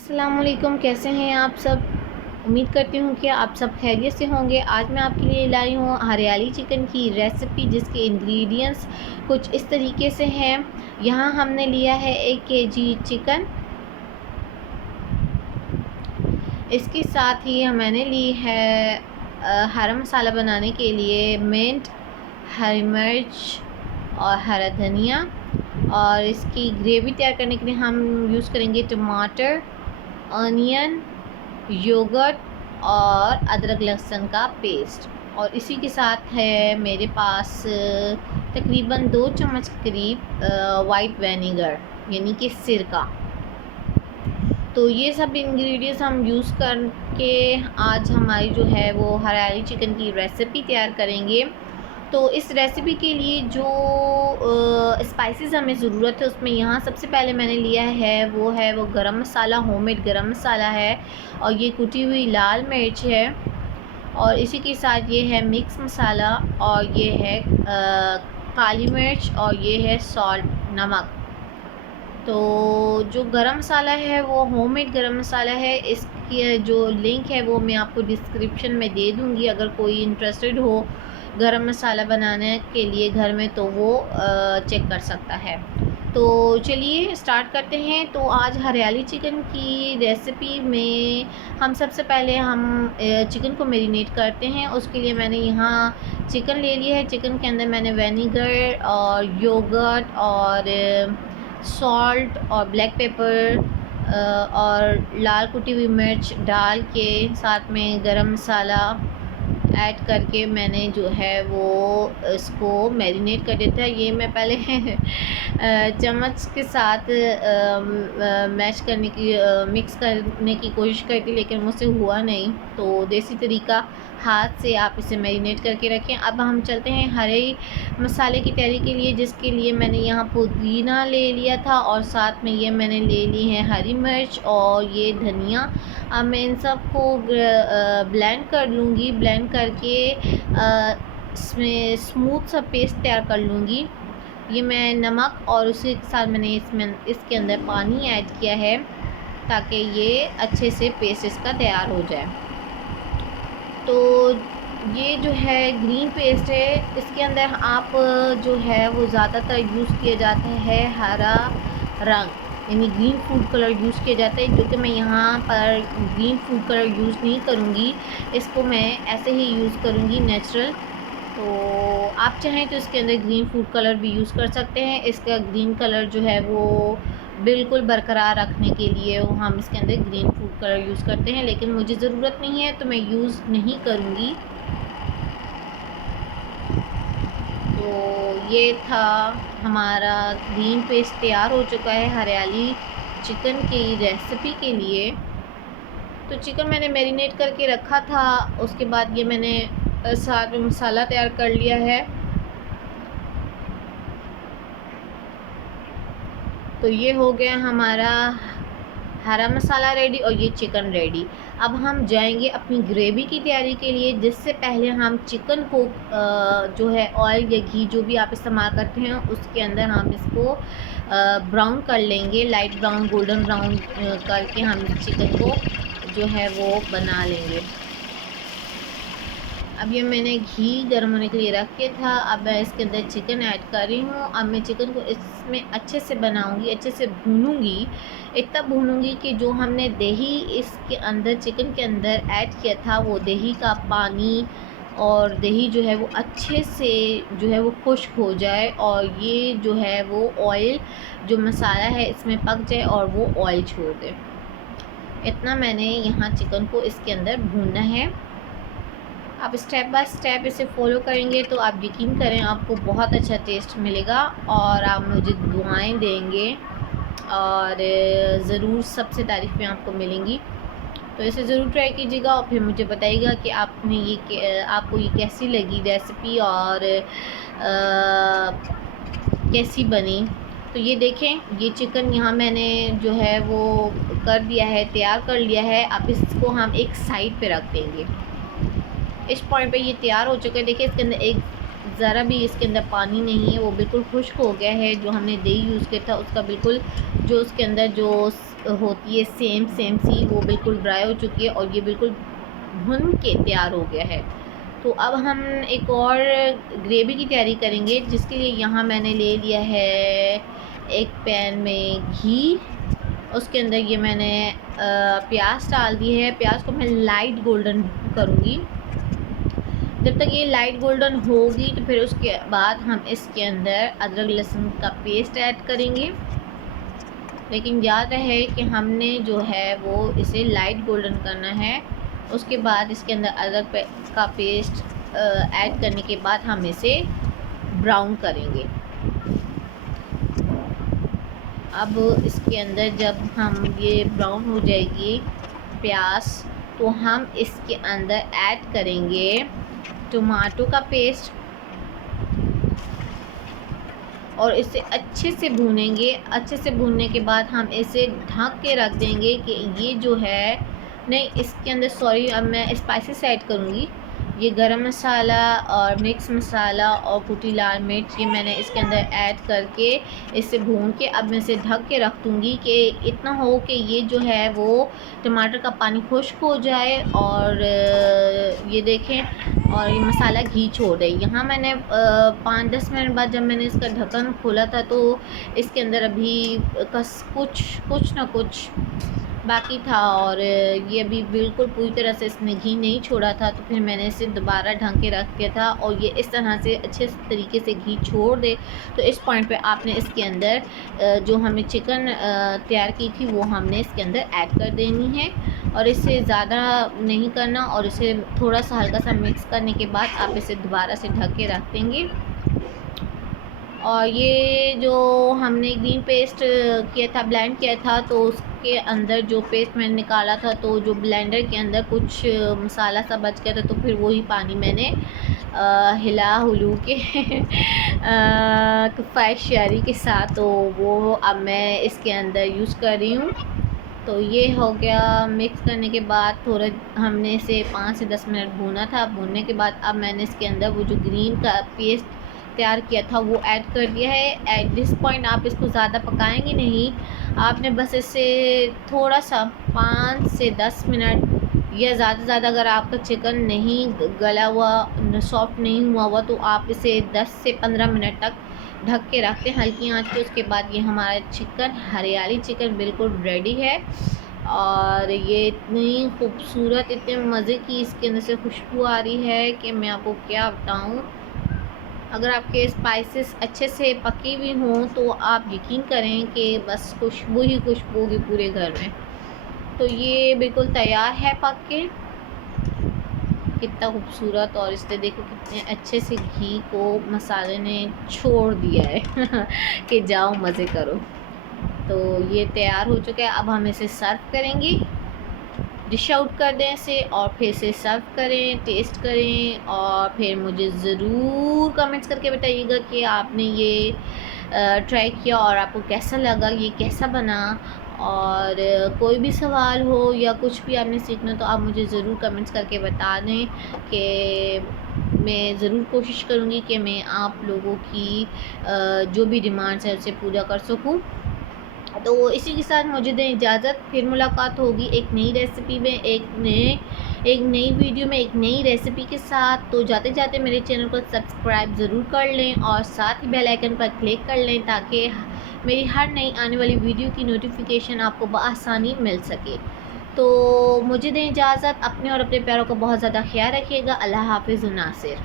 अस्सलामुअलैकुम, कैसे हैं आप सब। उम्मीद करती हूँ कि आप सब खैरियत से होंगे। आज मैं आपके लिए लाई हूँ हरियाली चिकन की रेसिपी, जिसके इंग्रेडिएंट्स कुछ इस तरीके से हैं। यहाँ हमने लिया है 1 केजी चिकन। इसके साथ ही मैंने ली है हरा मसाला बनाने के लिए मिंट, हरी मिर्च और हरा धनिया। और इसकी ग्रेवी तैयार करने के लिए हम यूज़ करेंगे टमाटर, अनियन, योगर्ट और अदरक लहसुन का पेस्ट। और इसी के साथ है मेरे पास तकरीबन 2 चम्मच करीब वाइट विनेगर यानी कि सिरका। तो ये सब इंग्रेडिएंट्स हम यूज़ करके आज हमारी जो है वो हरियाली चिकन की रेसिपी तैयार करेंगे। तो इस रेसिपी के लिए जो स्पाइसेस हमें ज़रूरत है, उसमें यहाँ सबसे पहले मैंने लिया है वो गरम मसाला, होममेड गरम मसाला है। और ये कुटी हुई लाल मिर्च है। और इसी के साथ ये है मिक्स मसाला, और ये है काली मिर्च, और ये है सॉल्ट, नमक। तो जो गरम मसाला है वो होममेड गरम मसाला है। इसकी जो लिंक है वो मैं आपको डिस्क्रिप्शन में दे दूँगी। अगर कोई इंटरेस्टेड हो गरम मसाला बनाने के लिए घर में, तो वो चेक कर सकता है। तो चलिए स्टार्ट करते हैं। तो आज हरियाली चिकन की रेसिपी में हम सबसे पहले चिकन को मैरिनेट करते हैं। उसके लिए मैंने यहाँ चिकन ले लिया है। चिकन के अंदर मैंने विनेगर और योगर्ट और सॉल्ट और ब्लैक पेपर और लाल कुटी हुई मिर्च डाल के, साथ में गरम मसाला ऐड करके मैंने जो है वो इसको मैरिनेट कर दिया था। ये मैं पहले चम्मच के साथ मिक्स करने की कोशिश करती, लेकिन मुझसे हुआ नहीं। तो देसी तरीका, हाथ से आप इसे मैरिनेट करके रखें। अब हम चलते हैं हरे मसाले की तैयारी के लिए, जिसके लिए मैंने यहाँ पुदीना ले लिया था, और साथ में ये मैंने ले ली है हरी मिर्च और ये धनिया। अब मैं इन सब को ब्लेंड कर लूँगी। ब्लेंड करके इसमें स्मूथ सा पेस्ट तैयार कर लूँगी। ये मैं नमक और उसी के साथ मैंने इसके अंदर पानी ऐड किया है, ताकि ये अच्छे से पेस्ट इसका तैयार हो जाए। तो ये जो है ग्रीन पेस्ट है, इसके अंदर आप जो है वो ज़्यादातर यूज़ किया जाता है हरा रंग, यानी ग्रीन फूड कलर यूज़ किया जाता है, क्योंकि मैं यहाँ पर ग्रीन फूड कलर यूज़ नहीं करूँगी। इसको मैं ऐसे ही यूज़ करूँगी नेचुरल। तो आप चाहें तो इसके अंदर ग्रीन फूड कलर भी यूज़ कर सकते हैं। इसका ग्रीन कलर जो है वो बिल्कुल बरकरार रखने के लिए हम इसके अंदर ग्रीन फूड कलर यूज़ करते हैं, लेकिन मुझे ज़रूरत नहीं है तो मैं यूज़ नहीं करूँगी। तो ये था हमारा ग्रीन पेस्ट तैयार हो चुका है हरियाली चिकन की रेसिपी के लिए। तो चिकन मैंने मैरिनेट करके रखा था। उसके बाद ये मैंने साथ में मसाला तैयार कर लिया है। तो ये हो गया हमारा हरा मसाला रेडी और ये चिकन रेडी। अब हम जाएंगे अपनी ग्रेवी की तैयारी के लिए, जिससे पहले हम चिकन को जो है ऑयल या घी जो भी आप इस्तेमाल करते हैं उसके अंदर हम इसको ब्राउन कर लेंगे। लाइट ब्राउन, गोल्डन ब्राउन करके हम चिकन को जो है वो बना लेंगे। अब ये मैंने घी गर्म होने के लिए रख के था। अब मैं इसके अंदर चिकन ऐड कर रही हूँ। अब मैं चिकन को इसमें अच्छे से बनाऊँगी, अच्छे से भूनूँगी। इतना भूनूँगी कि जो हमने दही इसके अंदर चिकन के अंदर ऐड किया था, वो दही का पानी और दही जो है वो अच्छे से जो है वो खुश्क हो जाए, और ये जो है वो ऑयल जो मसाला है इसमें पक जाए और वो ऑयल छोड़ दे। इतना मैंने यहाँ चिकन को इसके अंदर भूनना है। आप स्टेप बाय स्टेप इसे फॉलो करेंगे तो आप यकीन करें आपको बहुत अच्छा टेस्ट मिलेगा, और आप मुझे दुआएं देंगे, और ज़रूर सबसे तारीफ़ें आपको मिलेंगी। तो इसे ज़रूर ट्राई कीजिएगा और फिर मुझे बताइएगा कि आपको ये कैसी लगी रेसिपी, और कैसी बनी। तो ये देखें, ये चिकन यहाँ मैंने जो है वो कर दिया है, तैयार कर लिया है। अब इसको हम एक साइड पे रख देंगे। इस पॉइंट पे ये तैयार हो चुका है। देखिए इसके अंदर एक ज़रा भी इसके अंदर पानी नहीं है, वो बिल्कुल खुश्क हो गया है। जो हमने दही यूज़ किया था उसका बिल्कुल जो उसके अंदर जो होती है सेम सेम सी, वो बिल्कुल ड्राई हो चुकी है और ये बिल्कुल भुन के तैयार हो गया है। तो अब हम एक और ग्रेवी की तैयारी करेंगे, जिसके लिए यहाँ मैंने ले लिया है एक पैन में घी। उसके अंदर ये मैंने प्याज डाल दी है। प्याज को मैं लाइट गोल्डन करूँगी। जब तक ये लाइट गोल्डन होगी तो फिर उसके बाद हम इसके अंदर अदरक लहसुन का पेस्ट ऐड करेंगे। लेकिन याद रहे कि हमने जो है वो इसे लाइट गोल्डन करना है। उसके बाद इसके अंदर अदरक का पेस्ट ऐड करने के बाद हम इसे ब्राउन करेंगे। अब इसके अंदर जब हम ये ब्राउन हो जाएगी प्याज, तो हम इसके अंदर ऐड करेंगे टमाटो का पेस्ट और इसे अच्छे से भूनेंगे। अच्छे से भूनने के बाद हम इसे ढक के रख देंगे कि ये जो है, नहीं इसके अंदर सॉरी, अब मैं स्पाइसेस ऐड करूँगी। ये गरम मसाला और मिक्स मसाला और कुटी लाल मिर्च ये मैंने इसके अंदर ऐड करके इसे भून के अब मैं इसे ढक के रख दूँगी कि इतना हो कि ये जो है वो टमाटर का पानी खुश्क हो जाए। और ये देखें, और ये मसाला घी छोड़ दे। यहाँ मैंने 5-10 मिनट बाद जब मैंने इसका ढक्कन खोला था तो इसके अंदर अभी कुछ ना कुछ बाकी था और ये अभी बिल्कुल पूरी तरह से इसने घी नहीं छोड़ा था। तो फिर मैंने इसे दोबारा ढक के रख दिया था और ये इस तरह से अच्छे तरीके से घी छोड़ दे। तो इस पॉइंट पे आपने इसके अंदर जो हमें चिकन तैयार की थी वो हमने इसके अंदर ऐड कर देनी है और इसे ज़्यादा नहीं करना। और इसे थोड़ा सा हल्का सा मिक्स करने के बाद आप इसे दोबारा से ढक के रख देंगे। और ये जो हमने ग्रीन पेस्ट किया था, ब्लेंड किया था, तो उसके अंदर जो पेस्ट मैंने निकाला था तो जो ब्लेंडर के अंदर कुछ मसाला सा बच गया था। तो फिर वही पानी मैंने हिला हुलू के किफ़ायत शारी के साथ तो वो अब मैं इसके अंदर यूज़ कर रही हूँ। तो ये हो गया। मिक्स करने के बाद थोड़ा हमने इसे 5 से 10 मिनट भूना था। भूनने के बाद अब मैंने इसके अंदर वो जो ग्रीन का पेस्ट तैयार किया था वो ऐड कर दिया है। एट दिस पॉइंट आप इसको ज़्यादा पकाएंगे नहीं, आपने बस इसे थोड़ा सा 5 से 10 मिनट या ज़्यादा अगर आपका चिकन नहीं गला हुआ, सॉफ्ट नहीं हुआ तो आप इसे 10 से 15 मिनट तक ढक के रखते हैं हल्की आंच पे। उसके बाद ये हमारा चिकन, हरियाली चिकन बिल्कुल रेडी है। और ये इतनी खूबसूरत, इतने मज़े की इसके अंदर से खुशबू आ रही है कि मैं आपको क्या बताऊँ। अगर आपके स्पाइसेस अच्छे से पकी हुई हों तो आप यकीन करें कि बस खुशबू ही खुशबू होगी पूरे घर में। तो ये बिल्कुल तैयार है पक के। कितना खूबसूरत, और इससे देखो कितने अच्छे से घी को मसाले ने छोड़ दिया है कि जाओ मज़े करो। तो ये तैयार हो चुका है। अब हम इसे सर्व करेंगे। डिश आउट कर दें इसे और फिर से सर्व करें, टेस्ट करें और फिर मुझे ज़रूर कमेंट्स करके बताइएगा कि आपने ये ट्राई किया और आपको कैसा लगा, ये कैसा बना। और कोई भी सवाल हो या कुछ भी आपने सीखना तो आप मुझे ज़रूर कमेंट्स करके बता दें कि मैं ज़रूर कोशिश करूँगी कि मैं आप लोगों की जो भी डिमांड्स है उसे पूरा कर सकूँ। तो इसी के साथ मुझे दें इजाज़त। फिर मुलाकात होगी एक नई रेसिपी में, एक नई वीडियो में, एक नई रेसिपी के साथ। तो जाते जाते मेरे चैनल को सब्सक्राइब ज़रूर कर लें और साथ ही बेल आइकन पर क्लिक कर लें ताकि मेरी हर नई आने वाली वीडियो की नोटिफिकेशन आपको बआसानी मिल सके। तो मुझे दें इजाज़त। अपने और अपने प्यारों का बहुत ज़्यादा ख्याल रखिएगा। अल्लाह हाफ़िज़ नासिर।